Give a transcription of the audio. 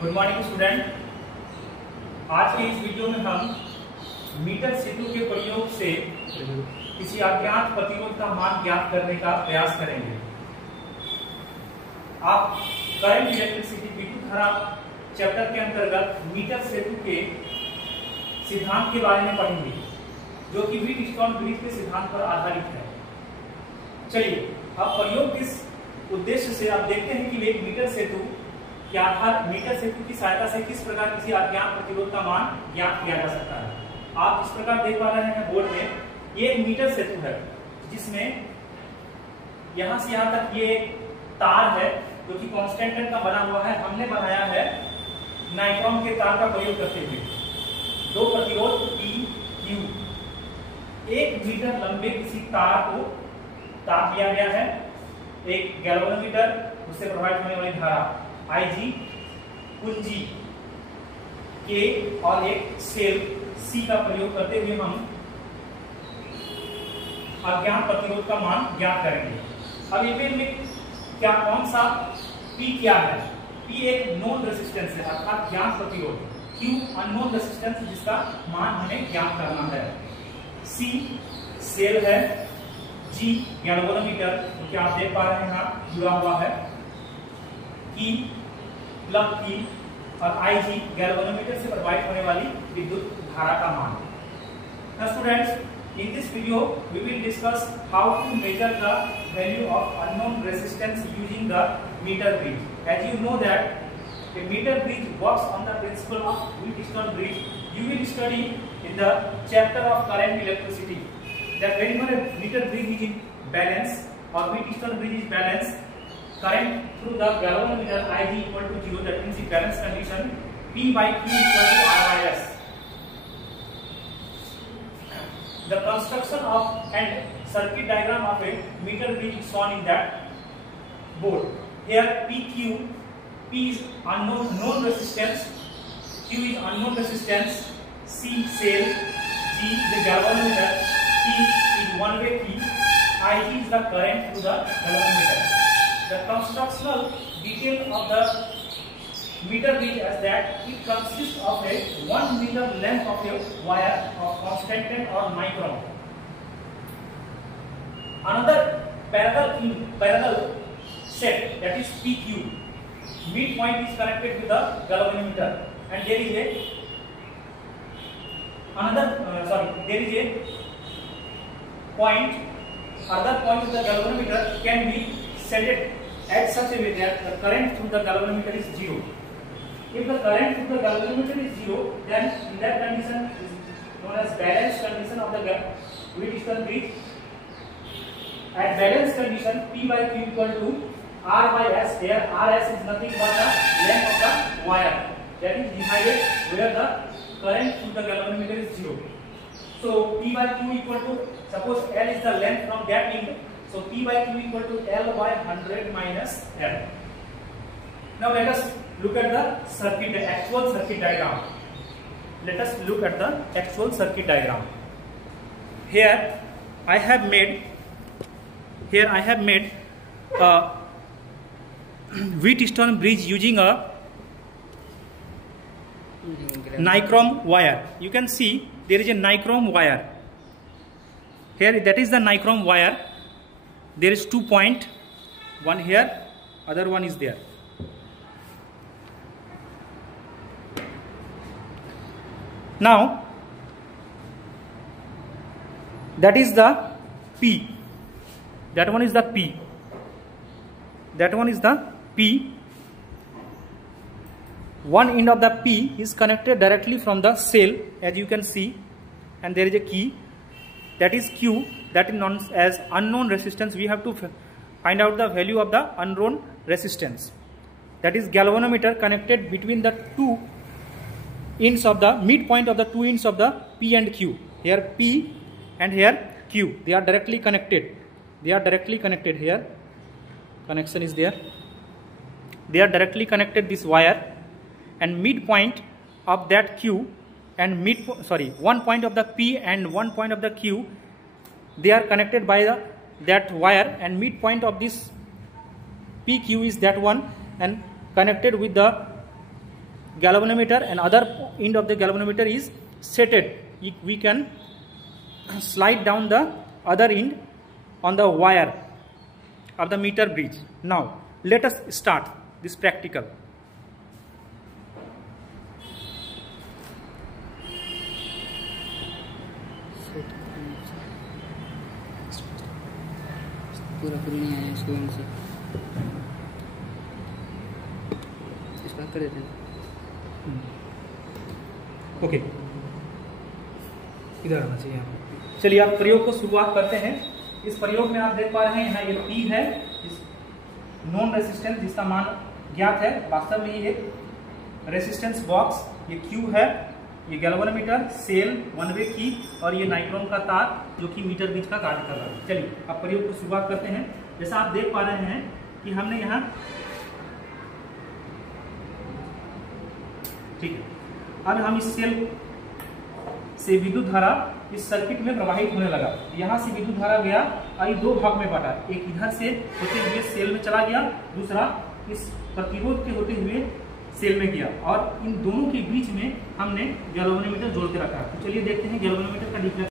Good morning student. आज के इस वीडियो में हम मीटर सेतु के प्रयोग से किसी अज्ञात प्रतिरोध का मान ज्ञात करने का प्रयास करेंगे। आप करंट इलेक्ट्रिसिटी विद्युत धारा चैप्टर के अंतर्गत मीटर सेतु के सिद्धांत के बारे में पढ़ेंगे, जो कि व्हीटस्टोन ब्रिज के सिद्धांत पर आधारित है। चलिए अब प्रयोग किस उद्देश्य से आप देखते हैं कि एक मीटर सेतु के आधार मीटर सेतु की सहायता से किस प्रकार किसी अज्ञात प्रतिरोध का मान ज्ञात किया जा सकता है। आप इस प्रकार देख पा रहे हैं बोर्ड में, ये एक मीटर सेतु है जिसमें यहां से यहां तक ये तार है जो कि कांस्टेंट का बना हुआ है। हमने बनाया है नाइक्रोम के तार का प्रयोग करते हुए। दो प्रतिरोध P, Q, 1 मीटर लंबे किसी तार को तार दिया गया है। एक गैल्वेनोमीटर, उससे प्रभावित होने वाली धारा IG, कुंजी K और एक सेल C का प्रयोग करते हुए हम अज्ञात प्रतिरोध का मान ज्ञात करेंगे। अब ये में क्या कौन सा P क्या है? P एक नोन रेजिस्टेंस है अर्थात ज्ञात प्रतिरोध। Q अननोन रेजिस्टेंस जिसका मान हमें ज्ञात करना है। C सेल है। G गैल्वेनोमीटर जो कि आप देख पा रहे हैं यहाँ जुड़ा हुआ है। K प्लग की और IG गैल्वेनोमीटर से प्रवाहित होने वाली विद्युत धारा का मान। Now students, in this video we will discuss how to measure the value of unknown resistance using the meter bridge. As you know that a meter bridge works on the principle of Wheatstone bridge. You will study in the chapter of current electricity that whenever a meter bridge is in balance or Wheatstone bridge is balanced, current through the galvanometer IG equal to 0, that means in balance condition P by Q equal to R by S. The construction of and circuit diagram of a meter bridge is shown in that board. Here PQ, P is unknown known resistance, Q is unknown resistance, C cell, G the galvanometer, T is one-way key, IG is the current through the galvanometer. The constructional detail of the meter bridge is that it consists of a 1 meter length of a wire of constant or micron. Another parallel set, that is PQ. Midpoint is connected with the galvanometer, and there is a point. Other point of the galvanometer can be set at such a way that the current through the galvanometer is 0. If the current through the galvanometer is 0, then in that condition is known as balance condition of the Wheatstone bridge. At balance condition, P by Q equal to R by S. Here RS is nothing but the length of the wire that is divided where the current through the galvanometer is 0. So P by Q equal to, suppose L is the length from that end. So P by Q equal to L by 100 minus L. Now let us look at the circuit, the actual circuit diagram. Let us look at the actual circuit diagram. Here I have made a Wheatstone bridge using a nichrome wire. You can see there is a nichrome wire. Here that is the nichrome wire. There is 2 points, one here, other one is there. Now that is the P, that one is the P, that one is the P. One end of the P is connected directly from the cell, as you can see, and there is a key, that is Q, that is known as unknown resistance. We have to find out the value of the unknown resistance. That is galvanometer connected between the two ends of the midpoint of the two ends of the P and Q. Here P and here Q. They are directly connected. They are directly connected here. Connection is there. They are directly connected this wire, and midpoint of that Q and one point of the P and one point of the Q, they are connected by that wire, and midpoint of this PQ is that one, and connected with the galvanometer and other end of the galvanometer is setted. We can slide down the other end on the wire of the meter bridge. Now let us start this practical. पूरा नहीं आया इसको से इस बात कर देते हैं। ओके, इधर आना चाहिए। चलिए आप प्रयोग को शुरुआत करते हैं। इस प्रयोग में आप देख पा रहे हैं यहाँ ये P है, इस नॉन रेसिस्टेंस जिसका मान ज्ञात है। वास्तव में ये रेसिस्टेंस बॉक्स, ये Q है, ये गैल्वेनोमीटर, सेल, वन वे की और ये नाइट्रोन का तार जो कि मीटर बीच का कार्य कर रहा है। चलिए अब प्रयोग को शुरुआत करते हैं। जैसा आप देख पा रहे हैं कि हमने यहाँ, ठीक है, अब हम इस सेल से विद्युत धारा इस सर्किट में प्रवाहित होने लगा। यहाँ से विद्युत धारा गया और दो भाग में बांटा, एक इधर से होते हुए सेल में चला गया, दूसरा इस प्रतिरोध के होते हुए सेल में गया और इन दोनों के बीच में हमने गैल्वेनोमीटर जोड़ के रखा। तो चलिए देखते हैं गैल्वेनोमीटर का डिफरेंस।